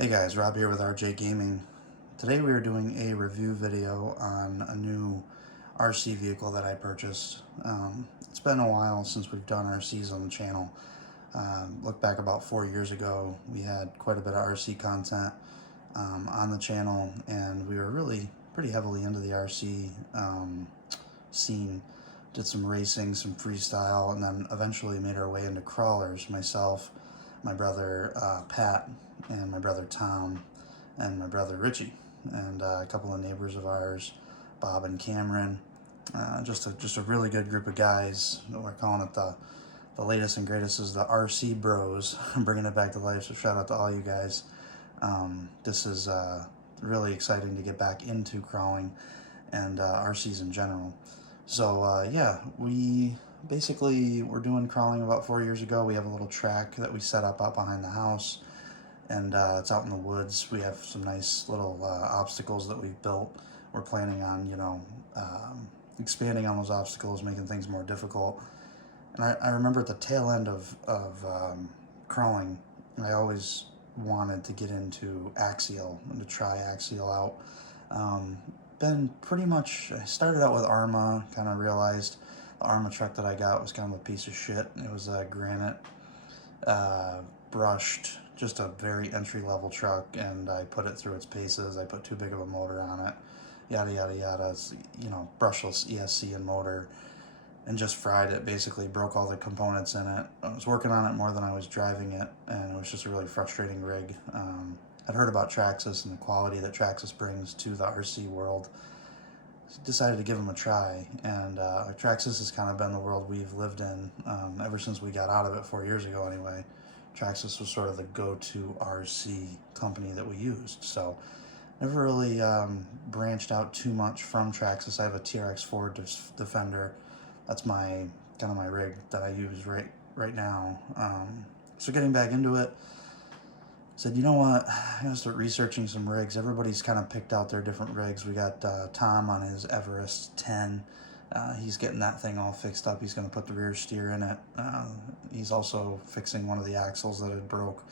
Hey guys, Rob here with RJ Gaming. Today we are doing a review video on a new RC vehicle that I purchased. It's been a while since we've done RCs on the channel. Look back about 4 years ago, we had quite a bit of RC content on the channel, and we were really pretty heavily into the RC scene. Did some racing, some freestyle, and then eventually made our way into crawlers, myself, my brother Pat, and my brother Tom, and my brother Richie, and a couple of neighbors of ours, Bob and Cameron. Just a really good group of guys. We're calling it the latest and greatest is the RC Bros. I'm bringing it back to life, so shout out to all you guys. This is really exciting to get back into crawling and RCs in general. So yeah, we basically were doing crawling about 4 years ago. We have a little track that we set up out behind the house, and it's out in the woods. We have some nice little obstacles that we've built. We're planning on, expanding on those obstacles, making things more difficult. And I remember at the tail end of crawling, I always wanted to get into Axial and to try Axial out. Been pretty much, I started out with Arma, kind of realized the Arma truck that I got was kind of a piece of shit. It was a granite, brushed, just a very entry-level truck, and I put it through its paces. I put too big of a motor on it, yada yada yada. It's, brushless ESC and motor, and just fried it. Basically broke all the components in it. I was working on it more than I was driving it, and it was just a really frustrating rig. I'd heard about Traxxas and the quality that Traxxas brings to the RC world. Decided to give them a try, and Traxxas has kind of been the world we've lived in ever since we got out of it 4 years ago anyway. Traxxas was sort of the go-to RC company that we used, so never really branched out too much from Traxxas. I have a TRX4 Defender. That's my kind of my rig that I use right now. So getting back into it, said, you know what, I'm going to start researching some rigs. Everybody's kind of picked out their different rigs. We got Tom on his Everest 10. He's getting that thing all fixed up. He's going to put the rear steer in it. He's also fixing one of the axles that had broke.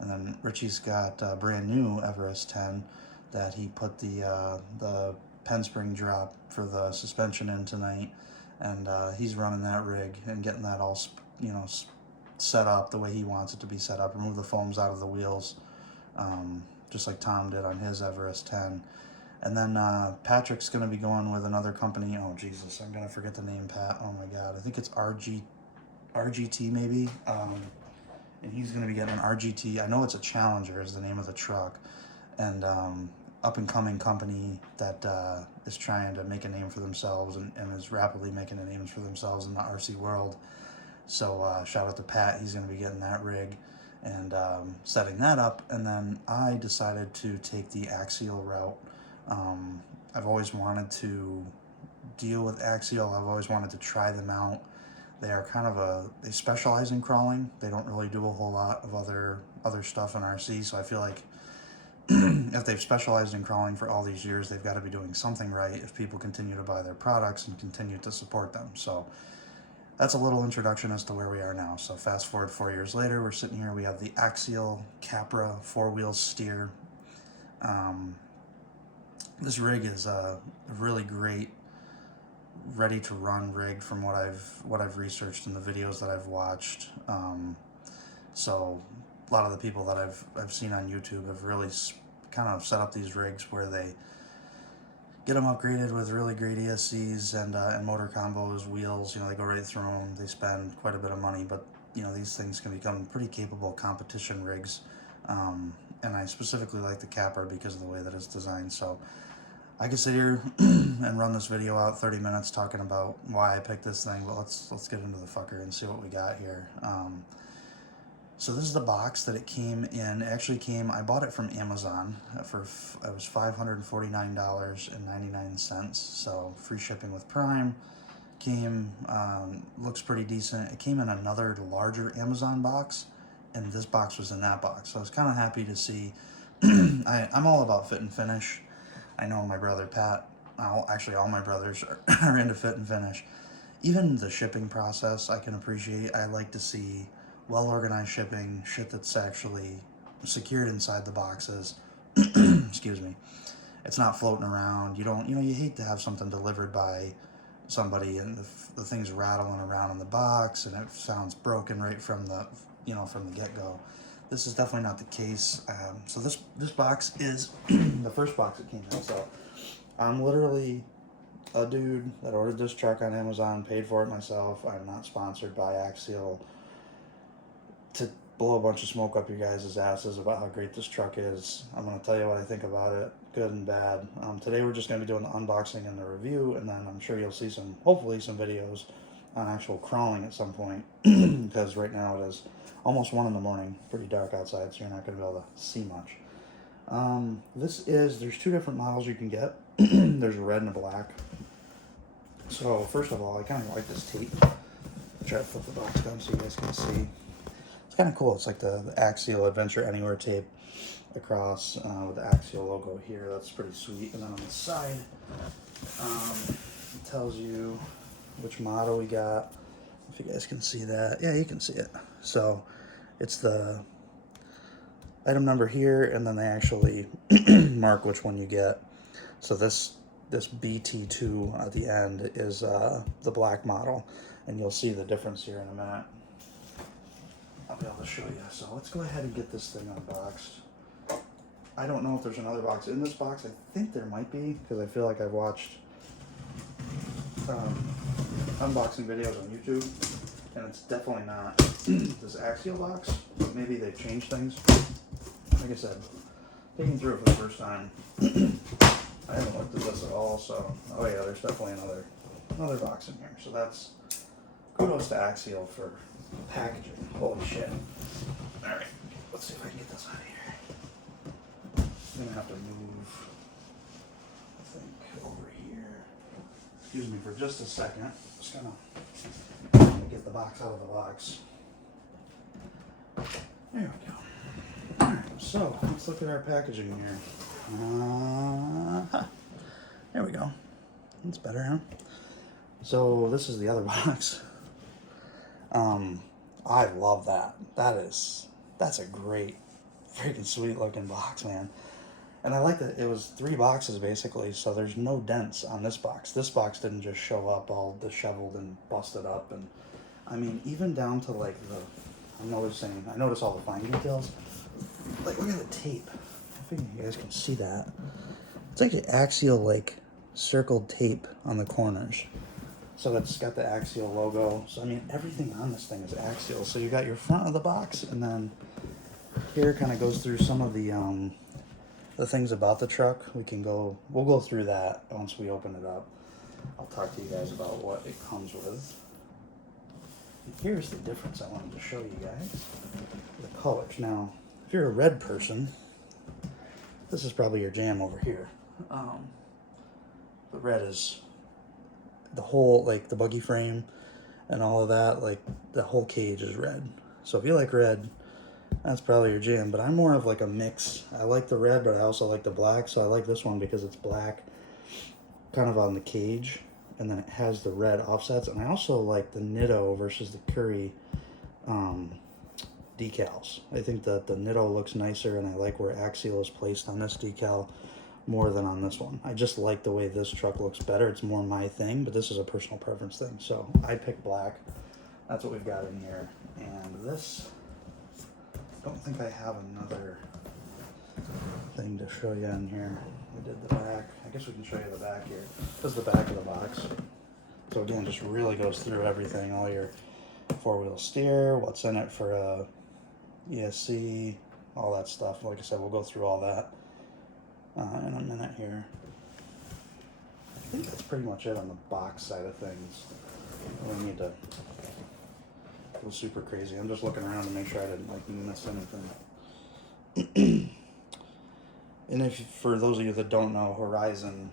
And then Richie's got a brand new Everest 10 that he put the pen spring drop for the suspension in tonight. And he's running that rig and getting that all, set up the way he wants it to be set up. Remove the foams out of the wheels, just like Tom did on his Everest 10. And then Patrick's going to be going with another company. Oh, Jesus, I'm going to forget the name, Pat. Oh, my God. I think it's RGT maybe. And he's going to be getting an RGT. I know it's a Challenger is the name of the truck. And up-and-coming company that is trying to make a name for themselves and is rapidly making a name for themselves in the RC world. So shout out to Pat. He's going to be getting that rig and setting that up. And then I decided to take the Axial route. I've always wanted to deal with Axial. I've always wanted to try them out. They are kind of they specialize in crawling. They don't really do a whole lot of other stuff in RC. So I feel like if they've specialized in crawling for all these years, they've got to be doing something right if people continue to buy their products and continue to support them. So that's a little introduction as to where we are now. So fast forward 4 years later, we're sitting here. We have the Axial Capra 4-wheel steer. This rig is a really great, ready-to-run rig from what I've researched in the videos that I've watched. So a lot of the people that I've seen on YouTube have really kind of set up these rigs where they get them upgraded with really great ESCs and motor combos, wheels. They go right through them. They spend quite a bit of money, but these things can become pretty capable competition rigs. And I specifically like the Capra because of the way that it's designed. So I could sit here and run this video out 30 minutes talking about why I picked this thing, but let's get into the fucker and see what we got here. So this is the box that it came in. It actually came, I bought it from Amazon it was $549.99. So free shipping with Prime. Came, looks pretty decent. It came in another larger Amazon box, and this box was in that box. So I was kind of happy to see. I'm all about fit and finish. I know my brother Pat, actually all my brothers are into fit and finish. Even the shipping process I can appreciate. I like to see well-organized shipping, shit that's actually secured inside the boxes. Excuse me. It's not floating around. You don't, you hate to have something delivered by somebody and the thing's rattling around in the box and it sounds broken right from the, from the get-go. This is definitely not the case. So this box is the first box that came in. So I'm literally a dude that ordered this truck on Amazon, paid for it myself. I'm not sponsored by Axial to blow a bunch of smoke up your guys' asses about how great this truck is. I'm going to tell you what I think about it, good and bad. Today we're just going to be doing the unboxing and the review, and then I'm sure you'll see hopefully some videos on actual crawling at some point, because right now it is almost 1 in the morning, pretty dark outside, so you're not going to be able to see much. There's 2 different models you can get. There's a red and a black. So first of all, I kind of like this tape. I'll try to flip the box down so you guys can see. It's kind of cool. It's like the Axial Adventure Anywhere tape across with the Axial logo here. That's pretty sweet. And then on the side, it tells you which model we got. If you guys can see that. Yeah, you can see it. So it's the item number here, and then they actually mark which one you get. So this BT2 at the end is the black model, and you'll see the difference here in a minute. I'll be able to show you. So let's go ahead and get this thing unboxed. I don't know if there's another box in this box. I think there might be, because I feel like I've watched unboxing videos on YouTube, and it's definitely not this Axial box, but maybe they've changed things. Like I said, taking through it for the first time. I haven't looked at this at all, so, oh yeah, there's definitely another box in here. So that's, kudos to Axial for packaging. Holy shit. Alright, let's see if I can get this out of here. I'm gonna have to move, I think, over here. Excuse me for just a second. Just gonna get the box out of the box. There we go. Alright, so let's look at our packaging here. There we go. That's better, huh? So this is the other box. I love that. That's a great, freaking sweet looking box, man. And I like that it was 3 boxes basically, so there's no dents on this box. This box didn't just show up all disheveled and busted up, and I mean even down to like I notice all the fine details. Like look at the tape. I think you guys can see that. It's like an Axial like circled tape on the corners. So it's got the Axial logo. So I mean everything on this thing is Axial. So you got your front of the box, and then here kind of goes through some of the things about the truck. We'll go through that once we open it up. I'll talk to you guys about what it comes with. And here's the difference I wanted to show you guys. The colors. Now, if you're a red person, this is probably your jam over here. The red is the whole, like the buggy frame and all of that, like the whole cage is red. So if you like red, that's probably your jam. But I'm more of like a mix. I like the red, but I also like the black. So I like this one because it's black kind of on the cage, and then it has the red offsets. And I also like the Nitto versus the Curry decals. I think that the Nitto looks nicer, and I like where Axial is placed on this decal more than on this one. I just like the way this truck looks better. It's more my thing, but this is a personal preference thing. So I picked black. That's what we've got in here. And this, I don't think I have another thing to show you in here. We did the back. I guess we can show you the back here. This is the back of the box. So again, just really goes through everything, all your 4-wheel steer, what's in it for ESC, all that stuff. Like I said, we'll go through all that in a minute here. I think that's pretty much it on the box side of things. I don't need to go super crazy. I'm just looking around to make sure I didn't like miss anything. And if for those of you that don't know, Horizon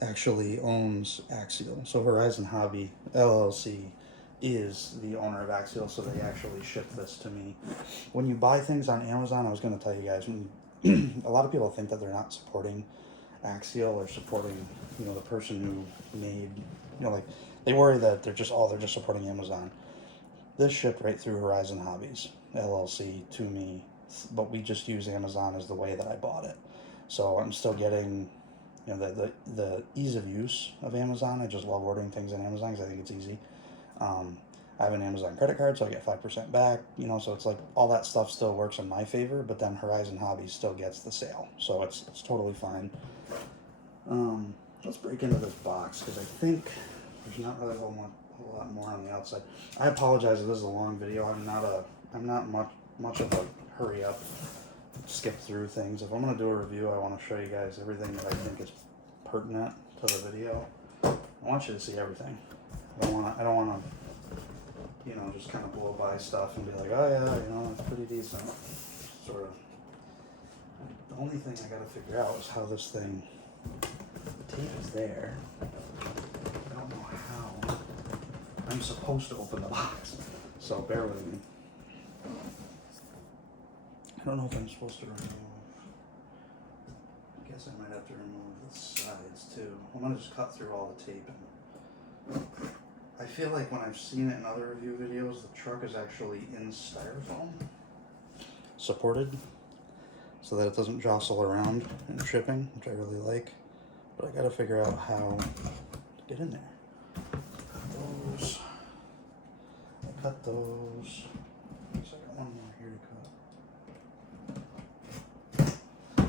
actually owns Axial. So Horizon Hobby LLC is the owner of Axial, so they actually ship this to me. When you buy things on Amazon, I was going to tell you guys, a lot of people think that they're not supporting Axial or supporting, the person who made, like they worry that they're just supporting Amazon. This shipped right through Horizon Hobbies, LLC, to me, but we just use Amazon as the way that I bought it. So I'm still getting, you know, the ease of use of Amazon. I just love ordering things on Amazon because I think it's easy. I have an Amazon credit card, so I get 5% back, you know, so it's like all that stuff still works in my favor, but then Horizon Hobbies still gets the sale, so it's totally fine. Let's break into this box, because I think there's not really a whole lot more on the outside. I apologize if this is a long video. I'm not much of a hurry up, skip through things. If I'm going to do a review, I want to show you guys everything that I think is pertinent to the video. I want you to see everything. I don't want to, you know, just kind of blow by stuff and be like, oh yeah, you know, it's pretty decent, sort of. The only thing I got to figure out is how this thing, the tape is there. I don't know how I'm supposed to open the box, so bear with me. I don't know if I'm supposed to remove, I guess I might have to remove the sides too. I'm going to just cut through all the tape. And I feel like when I've seen it in other review videos, the truck is actually in styrofoam, supported, so that it doesn't jostle around in shipping, which I really like. But I gotta figure out how to get in there. Cut those. So I got one more here to cut. I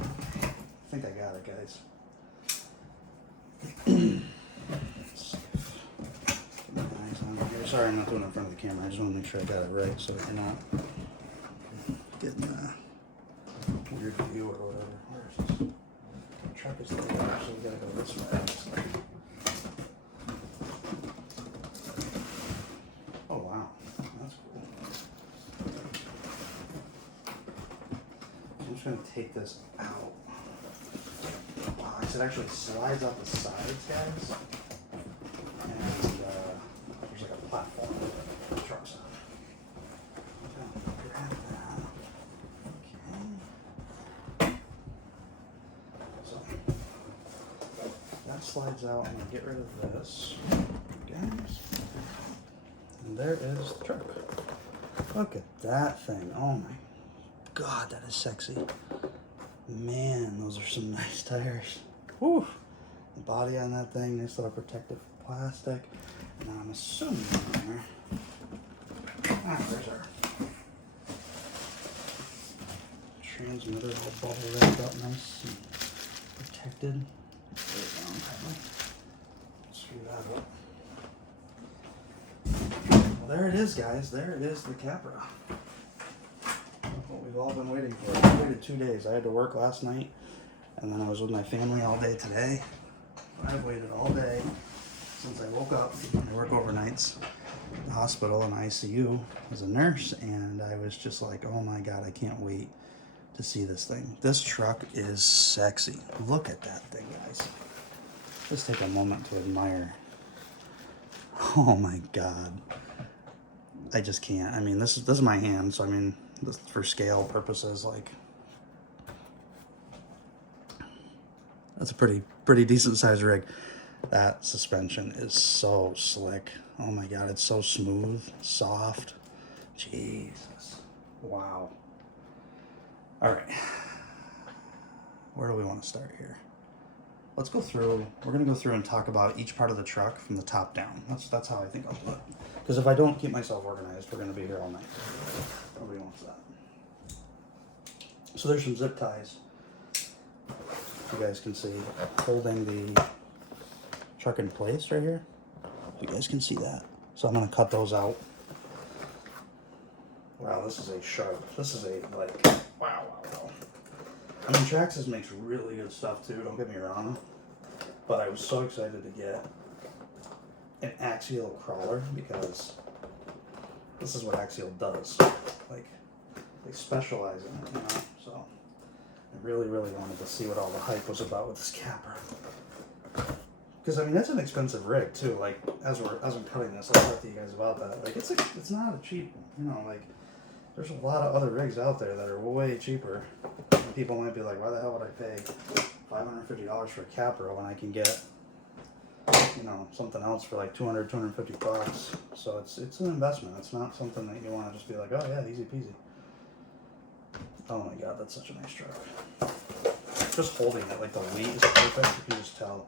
think I got it, guys. Sorry, I'm not doing it in front of the camera. I just want to make sure I got it right, so that you're not getting a weird view or whatever. Where is this? The truck is there, so we gotta go this way. Oh wow, that's cool. I'm just gonna take this out. Wow, it actually slides out the sides, guys. And there's like a platform the truck's on. Grab that. Okay. So that slides out. I'm gonna get rid of this, guys. And there is the truck. Look at that thing. Oh my God, that is sexy. Man, those are some nice tires. Whew. The body on that thing, nice little protective plastic. And I'm assuming there. There's our transmitter all bubble wrapped up nice and protected. Put it down, probably. Screw that up. Well, there it is, guys. There it is, the Capra. What we've all been waiting for. I waited 2 days. I had to work last night, and then I was with my family all day today. I've waited all day since I woke up. I work overnights in the hospital and ICU as a nurse, and I was just like, oh my God, I can't wait to see this thing. This truck is sexy. Look at that thing, guys. Just take a moment to admire. Oh my God. I just can't. I mean, this is my hand, so I mean, this, for scale purposes, like, that's a pretty decent sized rig. That suspension is so slick. Oh my God, it's so smooth, soft. Jesus. Wow. All right. Where do we want to start here? Let's go through. We're going to go through and talk about each part of the truck from the top down. That's how I think I'll do it. Because if I don't keep myself organized, we're going to be here all night. Nobody wants that. So there's some zip ties. You guys can see holding the truck in place right here. You guys can see that. So I'm going to cut those out. Wow, this is a sharp. This is a, like, wow. I mean, Traxxas makes really good stuff too, don't get me wrong. But I was so excited to get an Axial Crawler because this is what Axial does. Like, they specialize in it, you know? So I really wanted to see what all the hype was about with this Capra. Because, I mean, that's an expensive rig too. Like, as I'm cutting this, I'll talk to you guys about that. Like, it's not a cheap, you know, like, there's a lot of other rigs out there that are way cheaper. And people might be like, why the hell would I pay $550 for a Capra when I can get you know, something else for like 200, 250 bucks. So it's an investment. It's not something that you want to just be like, oh yeah, easy peasy. Oh my god, that's such a nice truck. Just holding it, like the weight is perfect, you can just tell.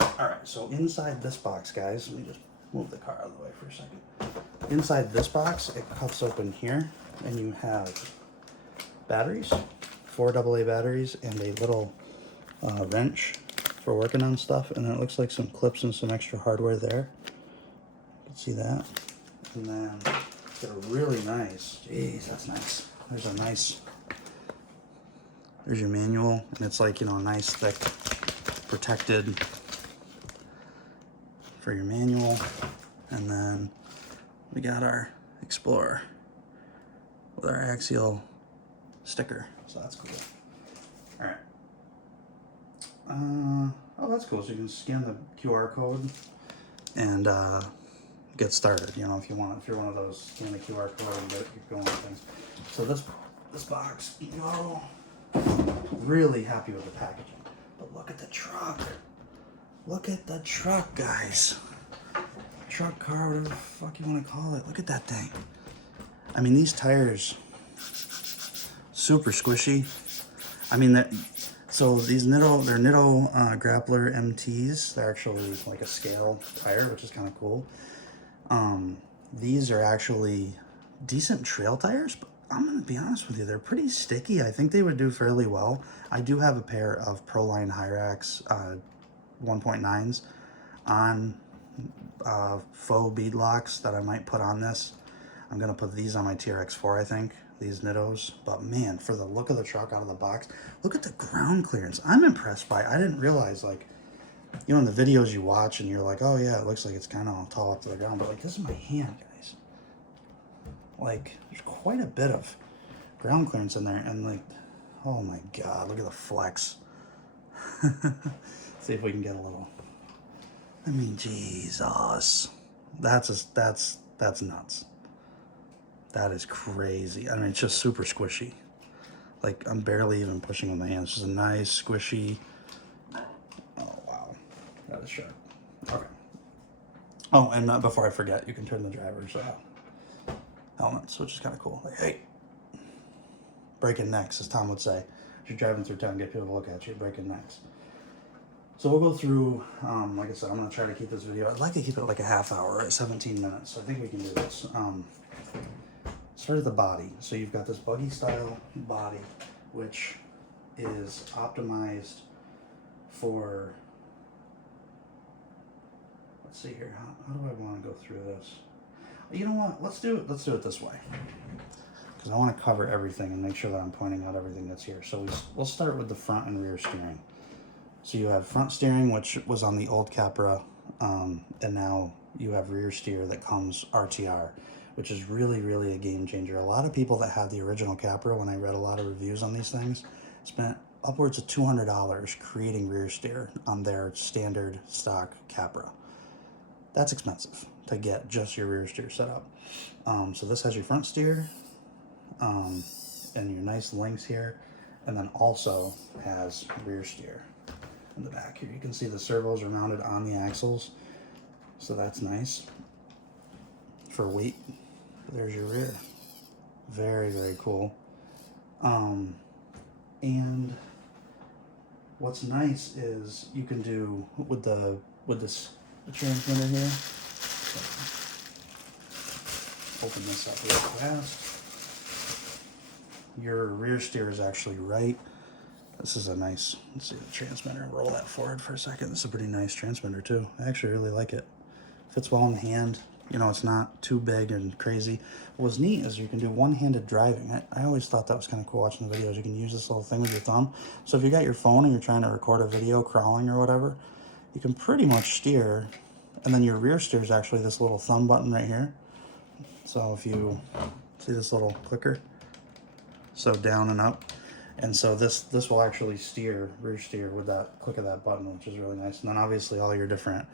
Alright, so inside this box, guys, let me just move the car out of the way for a second. Inside this box, it cuts open here, and you have batteries, 4 AA batteries, and a little wrench for working on stuff, and then it looks like some clips and some extra hardware there. You can see that. And then they're really nice. Jeez, that's nice. There's your manual, and it's like, you know, nice, thick, protected for your manual. And then we got our Explorer with our Axial sticker, so that's cool. All right. Oh, that's cool. So you can scan the QR code and get started. You know, if you're one of those, scan the QR code and get going with things. So this box, oh, really happy with the packaging. But look at the truck. Look at the truck, guys. Truck, car, whatever the fuck you want to call it. Look at that thing. I mean, these tires, super squishy. I mean, so these they're Nitto Grappler MTs. They're actually like a scale tire, which is kind of cool. These are actually decent trail tires, but I'm gonna be honest with you, they're pretty sticky. I think they would do fairly well. I do have a pair of Proline Hyrax 1.9s on faux bead locks that I might put on this. I'm gonna put these on my TRX4, I think, these Nittos. But man, for the look of the truck out of the box, look at the ground clearance. I'm impressed by it. I didn't realize, like, you know, in the videos you watch and you're like, oh yeah, it looks like it's kind of tall up to the ground, but like, this is my hand, guys. Like, there's quite a bit of ground clearance in there, and like, oh my god, look at the flex. See if we can get a little. I mean, Jesus, that's nuts. That is crazy. I mean, it's just super squishy. Like, I'm barely even pushing with my hands. It's just a nice squishy. Oh wow, that is sharp. Okay. Oh, and before I forget, you can turn the driver's helmets, which is kind of cool. Like, hey, breaking necks, as Tom would say. If you're driving through town, get people to look at you, breaking necks. So we'll go through, like I said, I'm going to try to keep this video, I'd like to keep it like a half hour, at 17 minutes, so I think we can do this. Start at the body. So you've got this buggy style body, which is optimized for, let's see here, how do I want to go through this? You know what, let's do it this way, because I want to cover everything and make sure that I'm pointing out everything that's here. So we'll start with the front and rear steering. So you have front steering, which was on the old Capra, and now you have rear steer that comes RTR, which is really, really a game changer. A lot of people that had the original Capra, when I read a lot of reviews on these things, spent upwards of $200 creating rear steer on their standard stock Capra. That's expensive to get just your rear steer set up. So this has your front steer, and your nice links here, and then also has rear steer in the back here. You can see the servos are mounted on the axles, so that's nice for weight. There's your rear. Very, very cool. And what's nice is you can do with the transmitter here. Open this up real fast. Your rear steer is actually right. This is a nice, let's see the transmitter, roll that forward for a second. This is a pretty nice transmitter too. I actually really like it. Fits well in the hand. You know, it's not too big and crazy. What's neat is you can do one-handed driving. I always thought that was kind of cool watching the videos. You can use this little thing with your thumb. So if you got your phone and you're trying to record a video crawling or whatever, you can pretty much steer. And then your rear steer is actually this little thumb button right here. So if you see this little clicker, so down and up. And so this will actually steer, rear steer with that click of that button, which is really nice. And then obviously all your different,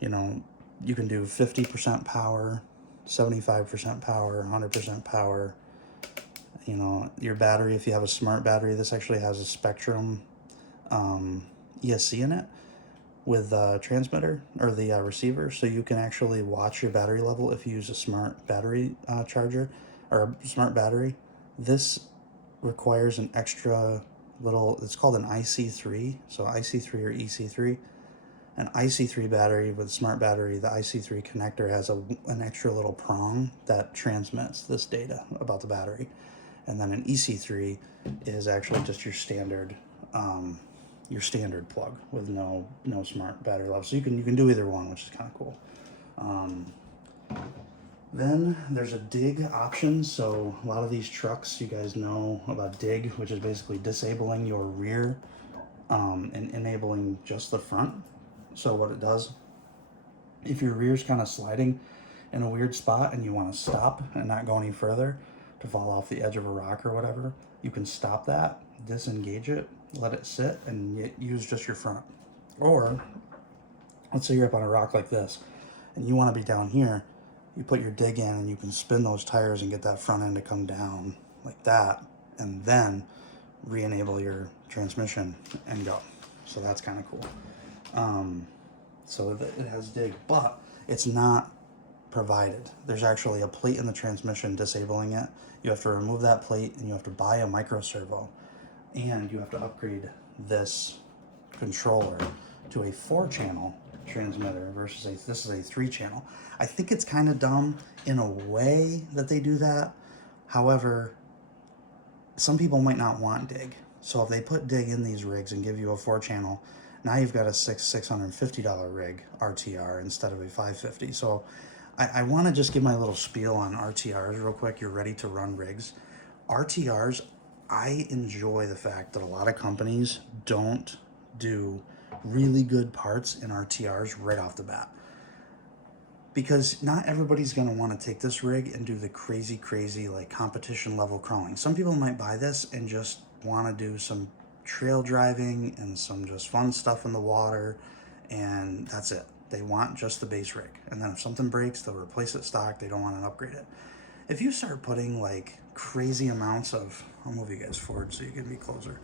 you know, you can do 50% power, 75% power, 100% power. You know, your battery, if you have a smart battery, this actually has a Spectrum ESC in it. with the transmitter or the receiver, so you can actually watch your battery level if you use a smart battery charger or a smart battery. This requires an extra little, it's called an IC3, so IC3 or EC3. An IC3 battery with a smart battery, the IC3 connector has an extra little prong that transmits this data about the battery. And then an EC3 is actually just your standard plug with no smart battery level. So you can do either one, which is kind of cool. Then there's a dig option. So a lot of these trucks, you guys know about dig, which is basically disabling your rear and enabling just the front. So what it does, if your rear's kind of sliding in a weird spot and you want to stop and not go any further to fall off the edge of a rock or whatever, you can stop that, disengage it, let it sit, and use just your front. Or let's say you're up on a rock like this and you want to be down here, you put your dig in and you can spin those tires and get that front end to come down like that, and then re-enable your transmission and go. So that's kind of cool. So it has dig, but it's not provided. There's actually a plate in the transmission disabling it. You have to remove that plate and you have to buy a micro servo, and you have to upgrade this controller to a 4-channel transmitter versus this is a 3-channel. I think it's kind of dumb in a way that they do that. However, some people might not want dig. So if they put dig in these rigs and give you a 4-channel, now you've got a $650 rig RTR instead of a $550. So I want to just give my little spiel on RTRs real quick. You're ready to run rigs. RTRs, I enjoy the fact that a lot of companies don't do really good parts in RTRs right off the bat. Because not everybody's going to want to take this rig and do the crazy like competition level crawling. Some people might buy this and just want to do some trail driving and some just fun stuff in the water, and that's it. They want just the base rig, and then if something breaks, they'll replace it stock. They don't want to upgrade it. If you start putting like crazy amounts of, I'll move you guys forward so you can be closer.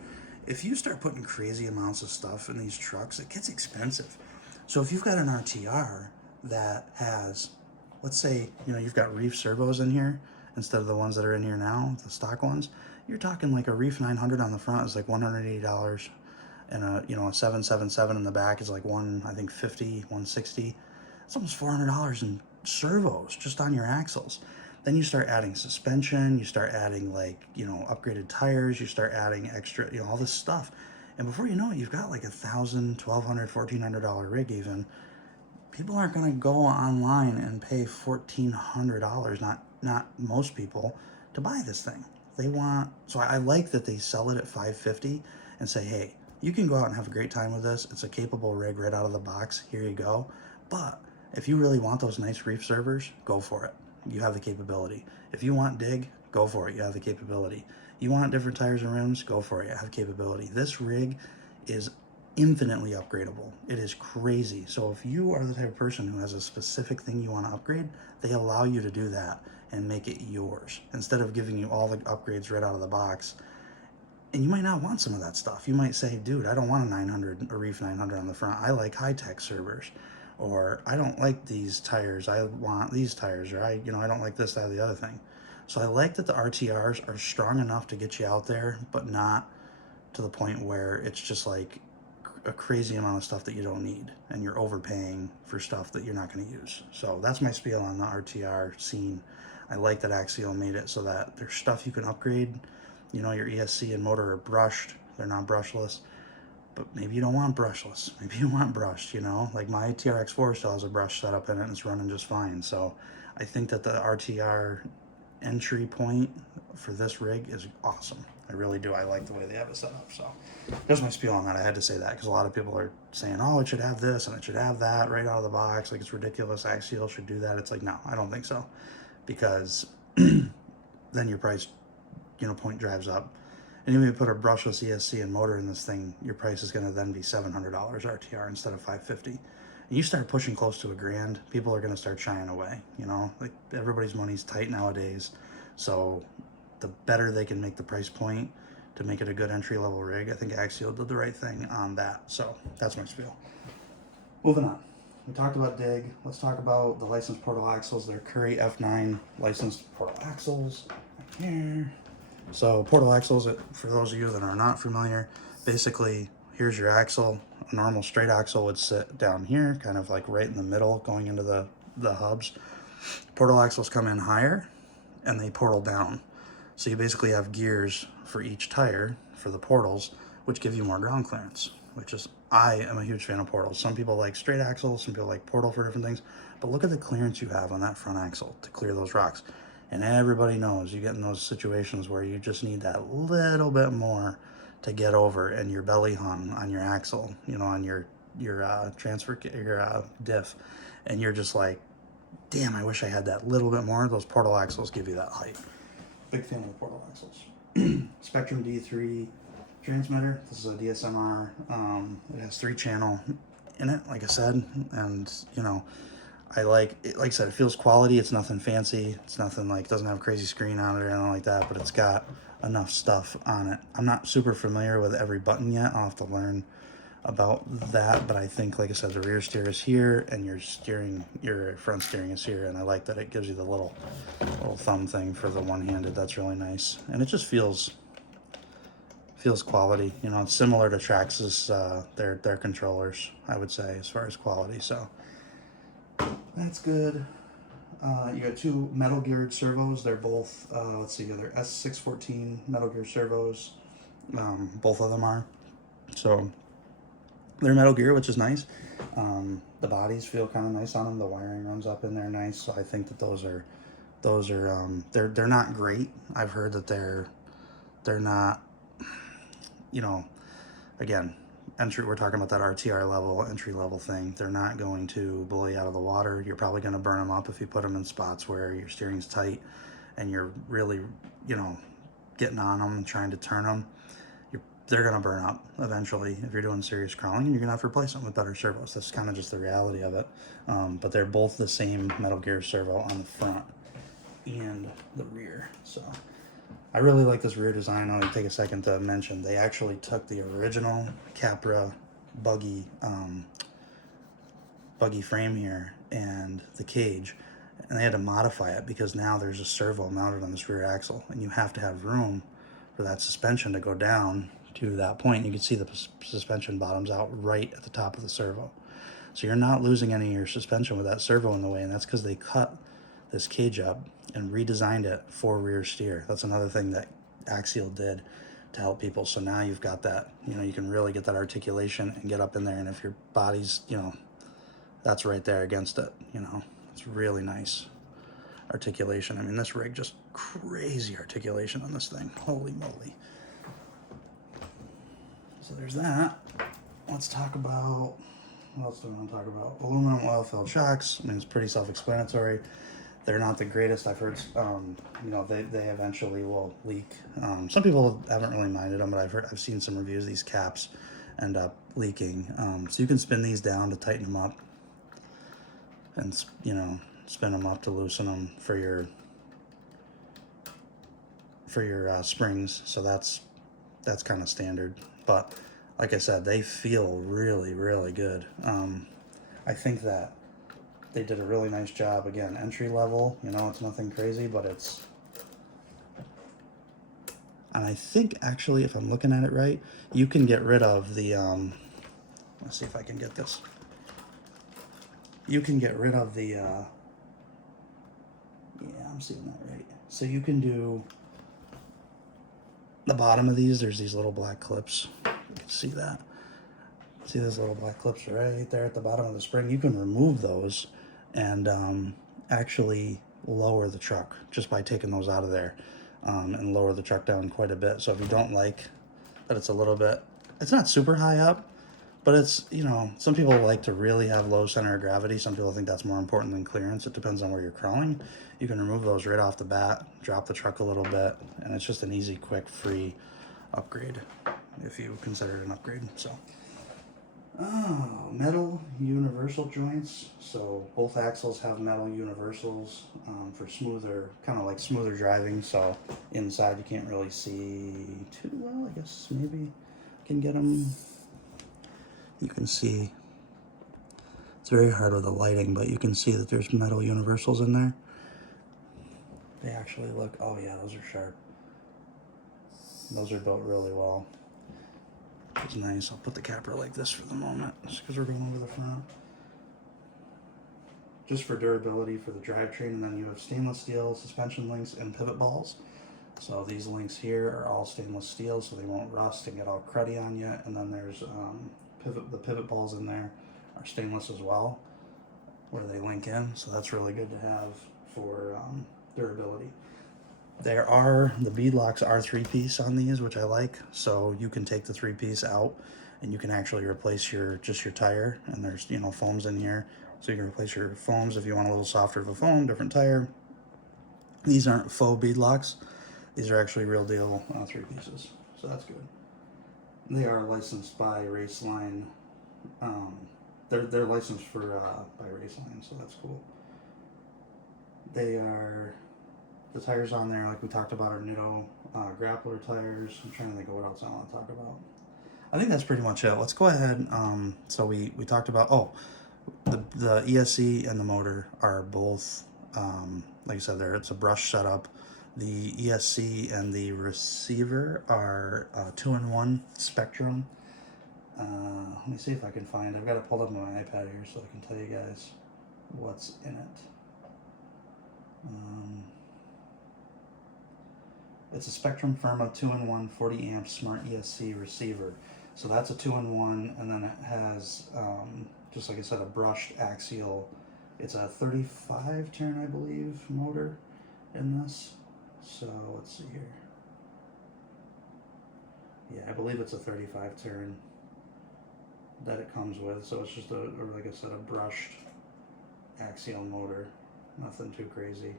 If you start putting crazy amounts of stuff in these trucks, it gets expensive. So if you've got an RTR that has, let's say, you've got reef servos in here instead of the ones that are in here now, the stock ones, you're talking like a Reef 900 on the front is like $180, and a 777 in the back is like I think 50, 160. It's almost $400 in servos just on your axles. Then you start adding suspension, you start adding like upgraded tires, you start adding extra all this stuff, and before you know it, you've got like $1,000, $1,200, $1,400 rig even. People aren't going to go online and pay $1,400, not most people, to buy this thing. So I like that they sell it at $550 and say, hey, you can go out and have a great time with this. It's a capable rig right out of the box. Here you go. But if you really want those nice reef servers, go for it. You have the capability. If you want dig, go for it. You have the capability. You want different tires and rims, go for it. You have capability. This rig is infinitely upgradable. It is crazy. So if you are the type of person who has a specific thing you want to upgrade, they allow you to do that and make it yours instead of giving you all the upgrades right out of the box. And you might not want some of that stuff. You might say, dude, I don't want a Reef 900 on the front. I like high-tech servers. Or I don't like these tires. I want these tires. Or I don't like this, that, or the other thing. So I like that the RTRs are strong enough to get you out there, but not to the point where it's just like a crazy amount of stuff that you don't need and you're overpaying for stuff that you're not going to use. So that's my spiel on the RTR scene. I like that Axial made it so that there's stuff you can upgrade. Your ESC and motor are brushed. They're not brushless. But maybe you don't want brushless. Maybe you want brushed, Like my TRX4 still has a brush setup in it and it's running just fine. So I think that the RTR entry point for this rig is awesome. I really do. I like the way they have it set up. So there's my spiel on that. I had to say that because a lot of people are saying, oh, it should have this and it should have that right out of the box. Like, it's ridiculous. Axial should do that. It's like, no, I don't think so. Because then your price, point drives up. And even if you put a brushless ESC and motor in this thing, your price is going to then be $700 RTR instead of $550. And you start pushing close to $1,000, people are going to start shying away. Like, everybody's money's tight nowadays. So the better they can make the price point to make it a good entry-level rig, I think Axial did the right thing on that. So that's my spiel. Moving on. We talked about dig. Let's talk about the licensed portal axles. They're Curry F9 licensed portal axles. Right here. So portal axles, for those of you that are not familiar, basically here's your axle. A normal straight axle would sit down here, kind of like right in the middle going into the hubs. Portal axles come in higher and they portal down. So you basically have gears for each tire for the portals, which give you more ground clearance, which is, I am a huge fan of portals. Some people like straight axles, some people like portal for different things, but look at the clearance you have on that front axle to clear those rocks. And everybody knows you get in those situations where you just need that little bit more to get over, and your belly hung on your axle, you know, on your diff, and you're just like, damn, I wish I had that little bit more. Those portal axles give you that height. Big fan of the portal axles. Spectrum D3 transmitter. This is a DSMR. It has 3-channel in it, like I said, and you know, I like I said, it feels quality. It's nothing fancy. It's nothing like, doesn't have a crazy screen on it or anything like that, but it's got enough stuff on it. I'm not super familiar with every button yet. I'll have to learn about that, but I think, like I said, the rear steer is here and your front steering is here, and I like that it gives you the little thumb thing for the one-handed. That's really nice, and it just feels quality. You know, it's similar to Traxxas, their controllers, I would say, as far as quality. So that's good. You got 2 metal geared servos. They're both, let's see, they're S614 metal gear servos. Both of them are. So they're metal gear, which is nice. The bodies feel kind of nice on them. The wiring runs up in there nice. So I think that those are they're not great. I've heard that they're not, you know, again, we're talking about that RTR level, entry level thing. They're not going to blow you out of the water. You're probably going to burn them up if you put them in spots where your steering's tight and you're really, you know, getting on them and trying to turn them. They're going to burn up eventually if you're doing serious crawling, and you're going to have to replace them with better servos. That's kind of just the reality of it. But they're both the same metal gear servo on the front and the rear. So I really like this rear design. I'll take a second to mention they actually took the original Capra buggy frame here and the cage, and they had to modify it because now there's a servo mounted on this rear axle, and you have to have room for that suspension to go down to that point. You can see the suspension bottoms out right at the top of the servo. So you're not losing any of your suspension with that servo in the way, and that's because they cut this cage up and redesigned it for rear steer. That's another thing that Axial did to help people. So now you've got that, you know, you can really get that articulation and get up in there, and if your body's, you know, that's right there against it, you know, it's really nice articulation. I mean, this rig, just crazy articulation on this thing. Holy moly. So there's that. Let's talk about, what else do we want to talk about? Aluminum oil-filled shocks. I mean, it's pretty self-explanatory. They're not the greatest. I've heard, you know, they eventually will leak. Some people haven't really minded them, but I've seen some reviews. These caps end up leaking. So you can spin these down to tighten them up, and you know, spin them up to loosen them for your springs. So that's kind of standard. But like I said, they feel really, really good. I think that they did a really nice job. Again, entry level, you know, it's nothing crazy, but it's, and I think actually, if I'm looking at it right, you can get rid of the, let's see if I can get this. You can get rid of the, yeah, I'm seeing that right. So you can do the bottom of these, there's these little black clips. You can see that. See those little black clips right there at the bottom of the spring? You can remove those and actually lower the truck just by taking those out of there, and lower the truck down quite a bit. So if you don't like that it's a little bit, it's not super high up, but it's, you know, some people like to really have low center of gravity. Some people think that's more important than clearance. It depends on where you're crawling. You can remove those right off the bat, drop the truck a little bit, and it's just an easy, quick, free upgrade, if you consider it an upgrade. So, oh, metal universal joints. So both axles have metal universals for smoother, kind of like smoother driving. So inside you can't really see too well. I guess maybe can get them. You can see It's very hard with the lighting, but you can see that there's metal universals in there. They actually look, oh yeah, those are sharp. Those are built really well. It's nice. I'll put the Capra like this for the moment, just because we're going over the front. Just for durability for the drivetrain, and then you have stainless steel suspension links and pivot balls. So these links here are all stainless steel, so they won't rust and get all cruddy on you. And then there's the pivot balls in there are stainless as well, where they link in. So that's really good to have for durability. There are, the bead locks are 3-piece on these, which I like. So you can take the 3-piece out and you can actually replace just your tire. And there's, you know, foams in here. So you can replace your foams if you want a little softer of a foam, different tire. These aren't faux bead locks. These are actually real deal 3-pieces. So that's good. They are licensed by Raceline. They're licensed for by Raceline, so that's cool. They are, the tires on there, like we talked about, are Nitto Grappler tires. I'm trying to think of what else I want to talk about. I think that's pretty much it. Let's go ahead. So we talked about, the ESC and the motor are both, like I said, it's a brush setup. The ESC and the receiver are 2-in-1 Spectrum. Let me see if I can find, I've got it pulled up on my iPad here so I can tell you guys what's in it. It's a Spectrum Firma 2-in-1 40 amp smart ESC receiver. So that's a 2-in-1, and then it has, just like I said, a brushed axial. It's a 35 turn, I believe, motor in this. So let's see here. Yeah, I believe it's a 35 turn that it comes with. So it's just like I said, a brushed axial motor. Nothing too crazy.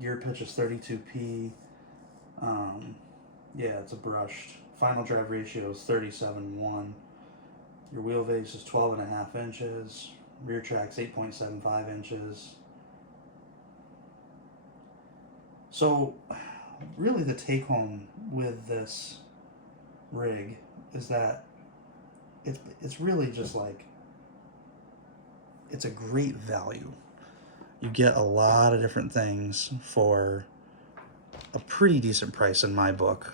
Gear pitch is 32p. Yeah, it's a brushed. Final drive ratio is 37:1. Your wheelbase is 12.5 inches. Rear track's 8.75 inches. So, really the take home with this rig is that it's really just like, it's a great value. You get a lot of different things for a pretty decent price in my book.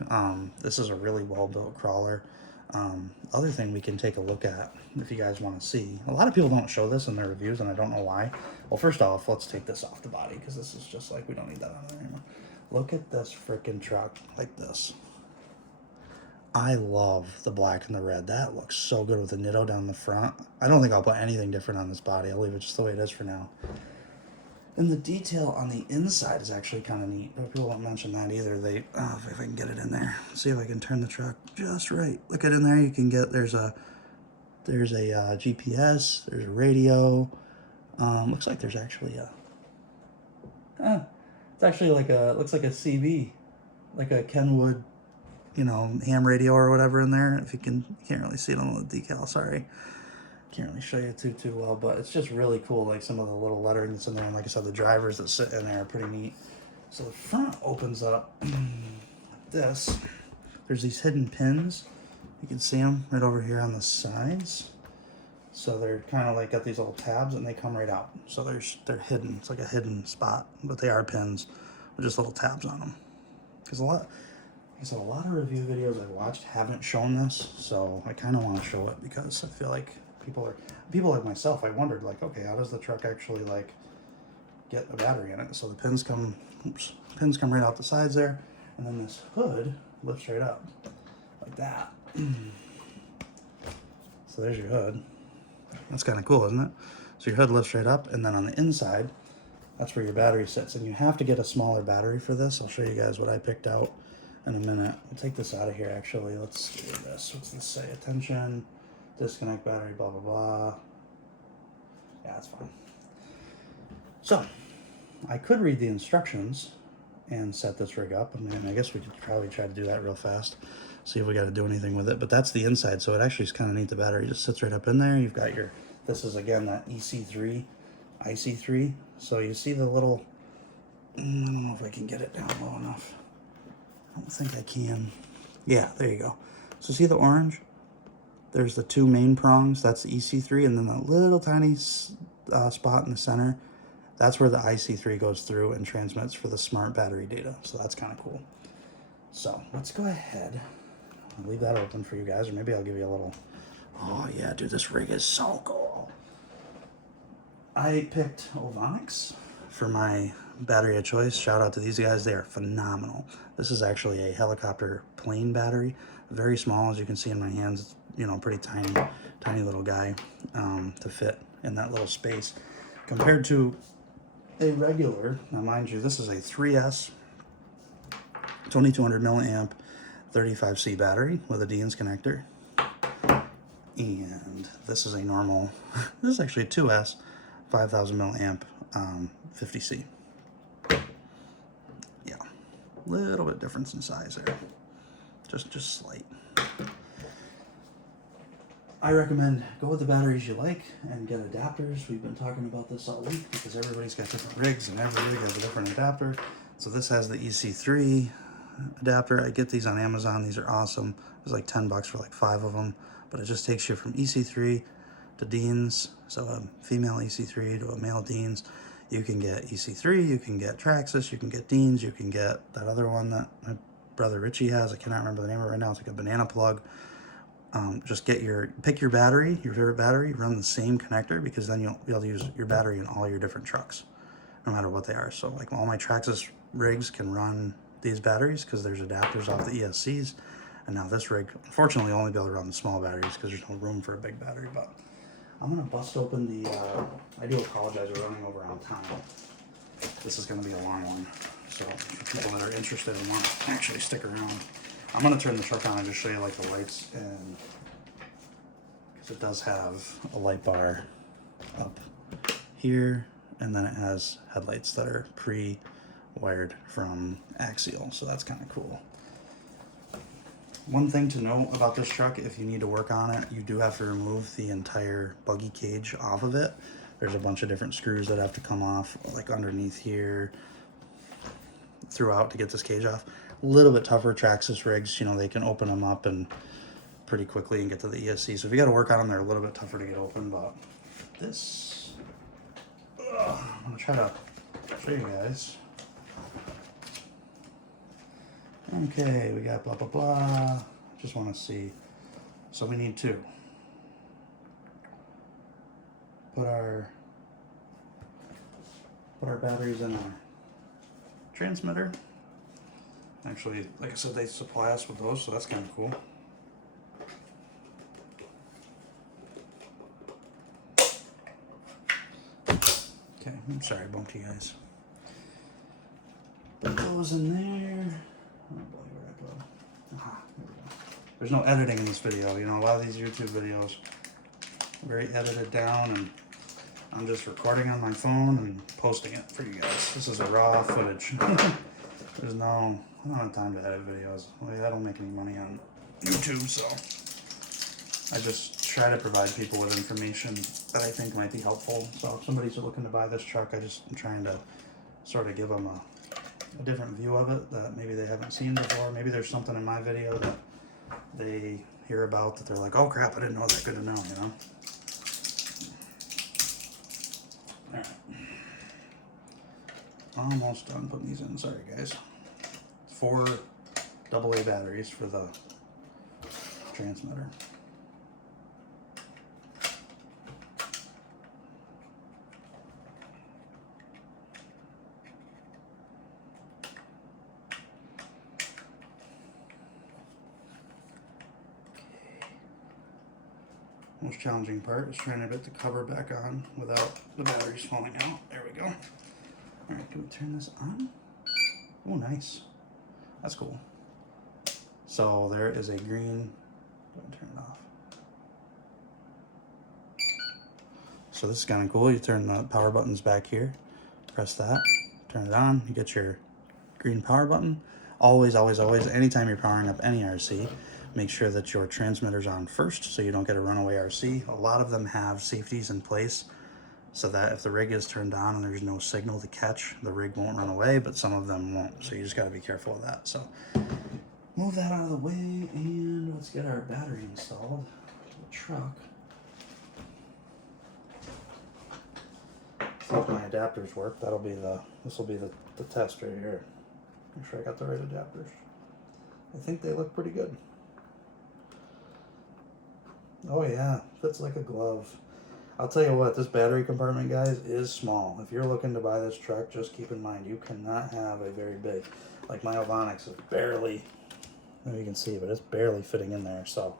This is a really well-built crawler. Other thing we can take a look at, if you guys want to see. A lot of people don't show this in their reviews, and I don't know why. Well, first off, let's take this off the body, because this is just like, we don't need that on there anymore. Look at this freaking truck like this. I love the black and the red. That looks so good with the Nitto down the front. I don't think I'll put anything different on this body. I'll leave it just the way it is for now. And the detail on the inside is actually kind of neat, but people don't mention that either. If I can get it in there, see if I can turn the truck just right. Look at in there. You can get, there's a GPS, there's a radio. Looks like there's actually it's actually like looks like a CB, like a Kenwood, ham radio or whatever in there. If you can't really see it on the decal, sorry. Can't really show you too well, but it's just really cool, like some of the little lettering that's in there, and like I said, the drivers that sit in there are pretty neat. So the front opens up like this. There's these hidden pins. You can see them right over here on the sides. So they're kind of like got these little tabs, and they come right out. So they're hidden. It's like a hidden spot, but they are pins with just little tabs on them. Because a lot of review videos I've watched haven't shown this, so I kind of want to show it because I feel like people like myself, I wondered, like, okay, how does the truck actually like get a battery in it? So the pins come right out the sides there, and then this hood lifts right up like that. So there's your hood. That's kind of cool, isn't it? So your hood lifts right up, and then on the inside, that's where your battery sits. And you have to get a smaller battery for this. I'll show you guys what I picked out in a minute. We'll take this out of here, actually. Let's do this. What's this say? Attention, disconnect battery, blah, blah, blah. Yeah, that's fine. So, I could read the instructions and set this rig up. I mean, I guess we could probably try to do that real fast, see if we got to do anything with it. But that's the inside, so it actually is kind of neat. The battery just sits right up in there. You've got this is, again, that EC3, IC3. So you see the little, I don't know if I can get it down low enough. I don't think I can. Yeah, there you go. So see the orange? there's the two main prongs. That's the EC3, and then that little tiny spot in the center, that's where the IC3 goes through and transmits for the smart battery data. So that's kind of cool. So let's go ahead. I'll leave that open for you guys, or maybe I'll give you a little. Oh yeah, dude, this rig is so cool. I picked Ovonics for my battery of choice. Shout out to these guys, they are phenomenal. This is actually a helicopter plane battery, very small, as you can see in my hands. It's, you know, pretty tiny little guy to fit in that little space, compared to a regular. Now mind you, this is a 3S 2200 milliamp 35C battery with a Dean's connector, and this is a normal, this is actually a 2S 5000 milliamp 50C. Yeah, little bit difference in size there, just slight. I recommend go with the batteries you like and get adapters. We've been talking about this all week because everybody's got different rigs and every rig has a different adapter. So this has the EC3 adapter. I get these on Amazon. These are awesome. It's like 10 bucks for like 5 of them, but it just takes you from EC3 to Dean's. So a female EC3 to a male Dean's. You can get EC3, you can get Traxxas, you can get Dean's, you can get that other one that my brother Richie has. I cannot remember the name of it right now. It's like a banana plug. Just pick your battery, your favorite battery, run the same connector, because then you'll be able to use your battery in all your different trucks, no matter what they are. So like all my Traxxas rigs can run these batteries because there's adapters off the ESCs. And now this rig, unfortunately, only be able to run the small batteries because there's no room for a big battery. But I'm gonna bust open the, I do apologize, we're running over on time. This is gonna be a long one. So for people that are interested and want to actually stick around, I'm gonna turn the truck on and just show you like the lights, and because it does have a light bar up here, and then it has headlights that are pre-wired from Axial, so that's kind of cool. One thing to note about this truck, if you need to work on it, you do have to remove the entire buggy cage off of it. There's a bunch of different screws that have to come off, like underneath here, throughout, to get this cage off. A little bit tougher. Traxxas rigs, you know, they can open them up and pretty quickly and get to the ESC. So if you got to work on them, they're a little bit tougher to get open. But this, I'm gonna try to show you guys. Okay, we got blah blah blah. Just want to see. So we need to put our batteries in our transmitter. Actually, like I said, they supply us with those, so that's kind of cool. Okay, I'm sorry I bumped you guys. Put those in there. Oh boy, where'd I go? Ah, there we go. There's no editing in this video. You know, a lot of these YouTube videos are very edited down, and I'm just recording on my phone and posting it for you guys. This is a raw footage. I don't have time to edit videos. I don't make any money on YouTube, so I just try to provide people with information that I think might be helpful. So if somebody's looking to buy this truck, I'm trying to sort of give them a different view of it that maybe they haven't seen before. Maybe there's something in my video that they hear about that they're like, oh crap, I didn't know that. Good to know, you know? Alright. Almost done putting these in. Sorry, guys. 4 AA batteries for the transmitter. Most challenging part is trying to get the cover back on without the batteries falling out. There we go. Alright, can we turn this on? Oh, nice. That's cool. So there is a green, don't turn it off. So this is kind of cool. You turn the power buttons back here, press that, turn it on, you get your green power button. Always, always, always, anytime you're powering up any RC, make sure that your transmitter's on first so you don't get a runaway RC. A lot of them have safeties in place so that if the rig is turned on and there's no signal to catch, the rig won't run away, but some of them won't. So you just got to be careful of that. So move that out of the way, and let's get our battery installed to the truck. See if my adapters work. This will be the test right here. Make sure I got the right adapters. I think they look pretty good. Oh yeah, fits like a glove. I'll tell you what, this battery compartment, guys, is small. If you're looking to buy this truck, just keep in mind, you cannot have a very big, like my Ovonics is barely, maybe you can see, but it's barely fitting in there. So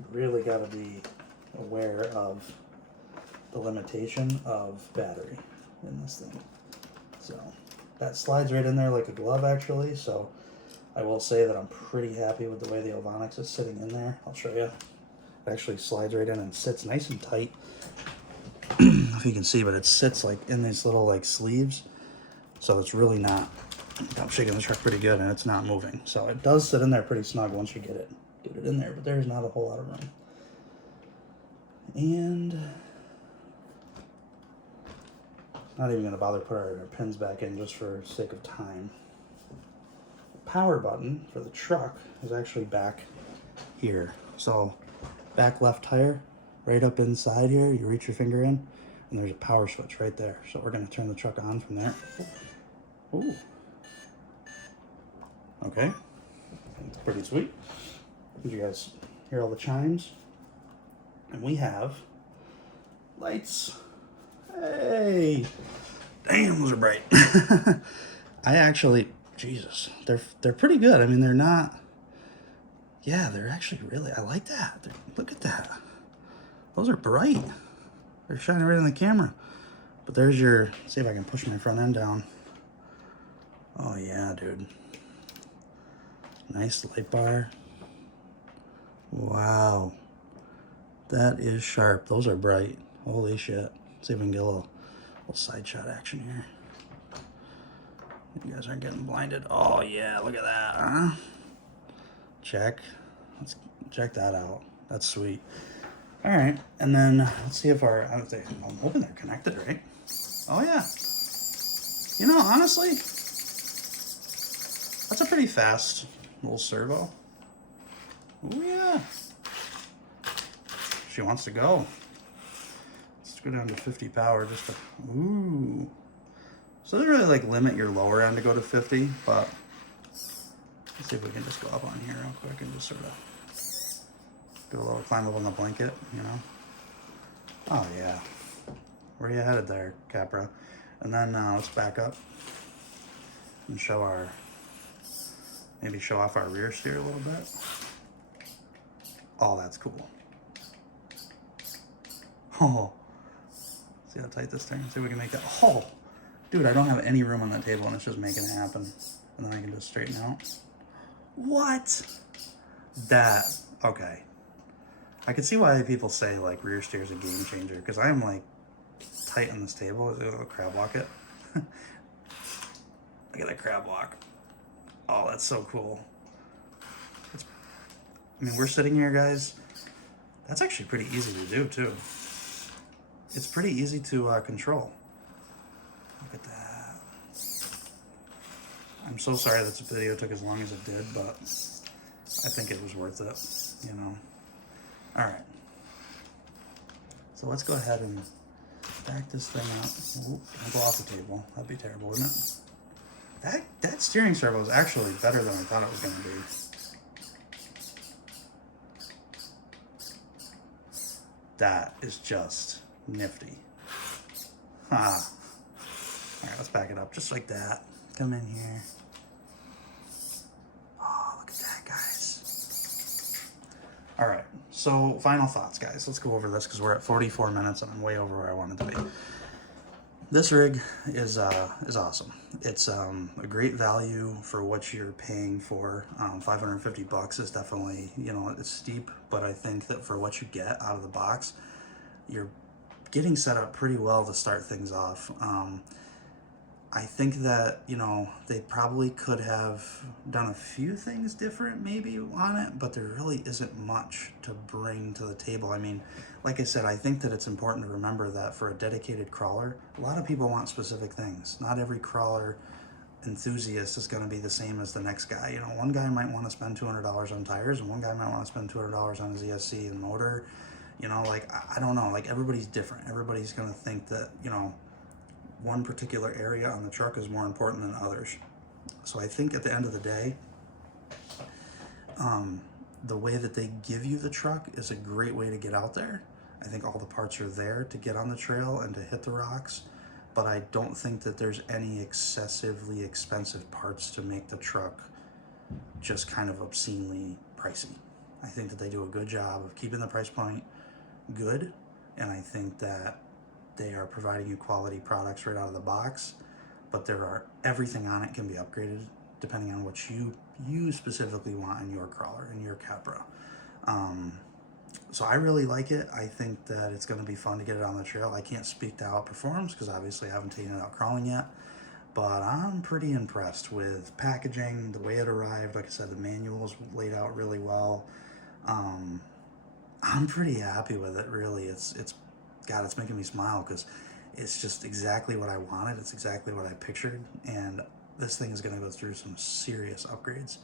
you really got to be aware of the limitation of battery in this thing. So that slides right in there like a glove, actually. So I will say that I'm pretty happy with the way the Ovonics is sitting in there. I'll show you. It actually slides right in and sits nice and tight. If you can see, but it sits like in these little like sleeves. So it's really not, I'm shaking the truck pretty good and it's not moving. So it does sit in there pretty snug once you get it in there, but there's not a whole lot of room. And not even gonna bother put our pins back in just for sake of time. The power button for the truck is actually back here. So back left tire, right up inside here, you reach your finger in, and there's a power switch right there. So we're gonna turn the truck on from there. Ooh. Okay, that's pretty sweet. Did you guys hear all the chimes? And we have lights. Hey, damn, those are bright. I actually, Jesus, they're pretty good. I mean, they're not, yeah, they're actually really, I like that. Look at that. Those are bright. They're shining right in the camera. But there's your, see if I can push my front end down. Oh yeah, dude. Nice light bar. Wow. That is sharp. Those are bright. Holy shit. Let's see if we can get a little side shot action here. You guys aren't getting blinded. Oh yeah, look at that, huh? Check. Let's check that out. That's sweet. All right, and then let's see if I'm hoping they're connected, right? Oh yeah. You know, honestly, that's a pretty fast little servo. Oh yeah. She wants to go. Let's go down to 50 power just to, ooh. So they really like limit your lower end to go to 50, but let's see if we can just go up on here real quick and just sort of do a little climb up on the blanket, you know? Oh yeah. Where are you headed there, Capra? And then let's back up and maybe show off our rear steer a little bit. Oh, that's cool. Oh, see how tight this thing? See if we can make that. Oh, dude, I don't have any room on that table and it's just making it happen. And then I can just straighten out. What? That, okay. I can see why people say like rear steer is a game changer, because I am like tight on this table. Is it a crab walk it? Look at that crab walk. Oh, that's so cool. I mean, we're sitting here, guys. That's actually pretty easy to do too. It's pretty easy to control. Look at that. I'm so sorry that the video took as long as it did, but I think it was worth it, you know. All right. So let's go ahead and back this thing up. Oop, don't go off the table. That'd be terrible, wouldn't it? That steering servo is actually better than I thought it was going to be. That is just nifty. Ah. All right, let's back it up just like that. Come in here. Oh, look at that, guys. All right, so final thoughts, guys. Let's go over this because we're at 44 minutes and I'm way over where I wanted to be. This rig is awesome. It's a great value for what you're paying for. 550 bucks is definitely, you know, it's steep, but I think that for what you get out of the box, you're getting set up pretty well to start things off. I think that, you know, they probably could have done a few things different maybe on it, but there really isn't much to bring to the table. I mean, like I said, I think that it's important to remember that for a dedicated crawler, a lot of people want specific things. Not every crawler enthusiast is going to be the same as the next guy. You know, one guy might want to spend $200 on tires, and one guy might want to spend $200 on his ESC and motor. You know, like, I don't know, like, everybody's different. Everybody's going to think that, you know, one particular area on the truck is more important than others. So I think at the end of the day, the way that they give you the truck is a great way to get out there. I think all the parts are there to get on the trail and to hit the rocks, but I don't think that there's any excessively expensive parts to make the truck just kind of obscenely pricey. I think that they do a good job of keeping the price point good, and I think that they are providing you quality products right out of the box, but everything on it can be upgraded depending on what you specifically want in your crawler, in your Capra. So I really like it. I think that it's going to be fun to get it on the trail. I can't speak to how it performs because obviously I haven't taken it out crawling yet, but I'm pretty impressed with packaging, the way it arrived. Like I said, the manual is laid out really well. I'm pretty happy with it, really. God, it's making me smile because it's just exactly what I wanted. It's exactly what I pictured, and this thing is going to go through some serious upgrades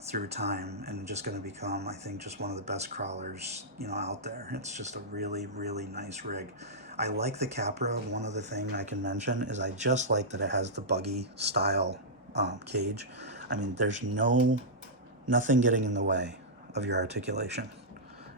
through time and just going to become, I think, just one of the best crawlers, you know, out there. It's just a really, really nice rig. I like the Capra. One other thing I can mention is I just like that it has the buggy style cage. I mean, there's nothing getting in the way of your articulation.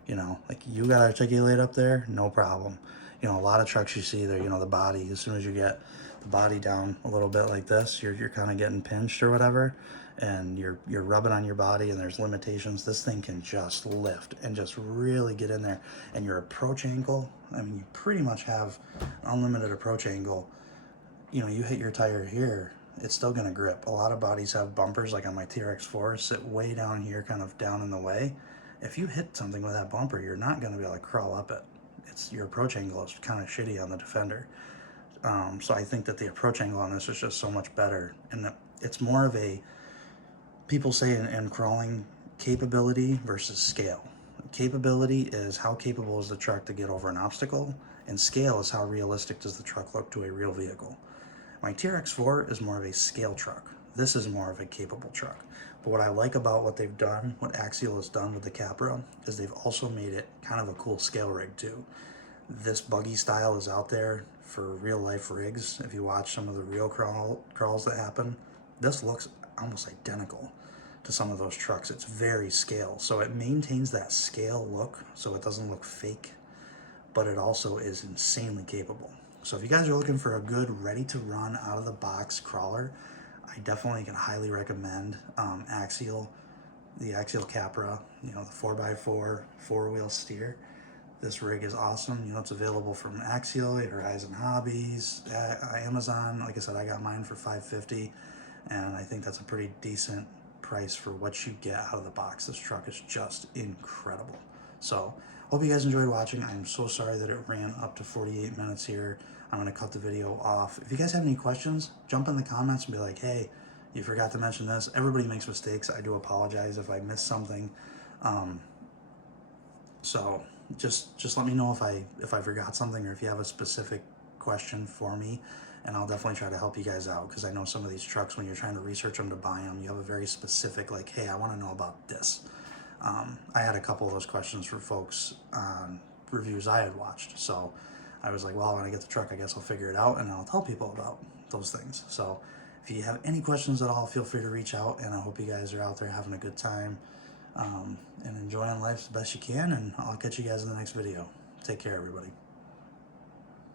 You know, like, you got to articulate up there, no problem. You know, a lot of trucks you see there, you know, the body, as soon as you get the body down a little bit like this, you're kind of getting pinched or whatever, and you're rubbing on your body, and there's limitations. This thing can just lift and just really get in there. And your approach angle, I mean, you pretty much have unlimited approach angle. You know, you hit your tire here, it's still going to grip. A lot of bodies have bumpers, like on my TRX4, sit way down here, kind of down in the way. If you hit something with that bumper, you're not going to be able to crawl up it. Your approach angle is kind of shitty on the Defender. So I think that the approach angle on this is just so much better. And it's more of a, people say in crawling, capability versus scale. Capability is how capable is the truck to get over an obstacle, and scale is how realistic does the truck look to a real vehicle. My TRX4 is more of a scale truck. This is more of a capable truck. But what I like about what they've done, what Axial has done with the Capra, is they've also made it kind of a cool scale rig too. This buggy style is out there for real life rigs. If you watch some of the real crawls that happen, this looks almost identical to some of those trucks. It's very scale. So it maintains that scale look, so it doesn't look fake, but it also is insanely capable. So if you guys are looking for a good, ready to run out of the box crawler, I definitely can highly recommend Axial, the Axial Capra, you know, the 4x4 4-wheel steer. This rig is awesome. You know, it's available from Axial, Horizon Hobbies, Amazon. Like I said, I got mine for $550, and I think that's a pretty decent price for what you get out of the box. This truck is just incredible. So hope you guys enjoyed watching. I'm so sorry that it ran up to 48 minutes here. I'm going to cut the video off. If you guys have any questions, jump in the comments and be like, hey, you forgot to mention this. Everybody makes mistakes. I do apologize if I missed something. So just let me know if I forgot something, or if you have a specific question for me, and I'll definitely try to help you guys out, because I know some of these trucks, when you're trying to research them to buy them, you have a very specific, like, hey, I want to know about this. I had a couple of those questions for folks on reviews I had watched, so I was like, well, when I get the truck, I guess I'll figure it out, and I'll tell people about those things. So if you have any questions at all, feel free to reach out, and I hope you guys are out there having a good time and enjoying life the best you can, and I'll catch you guys in the next video. Take care, everybody.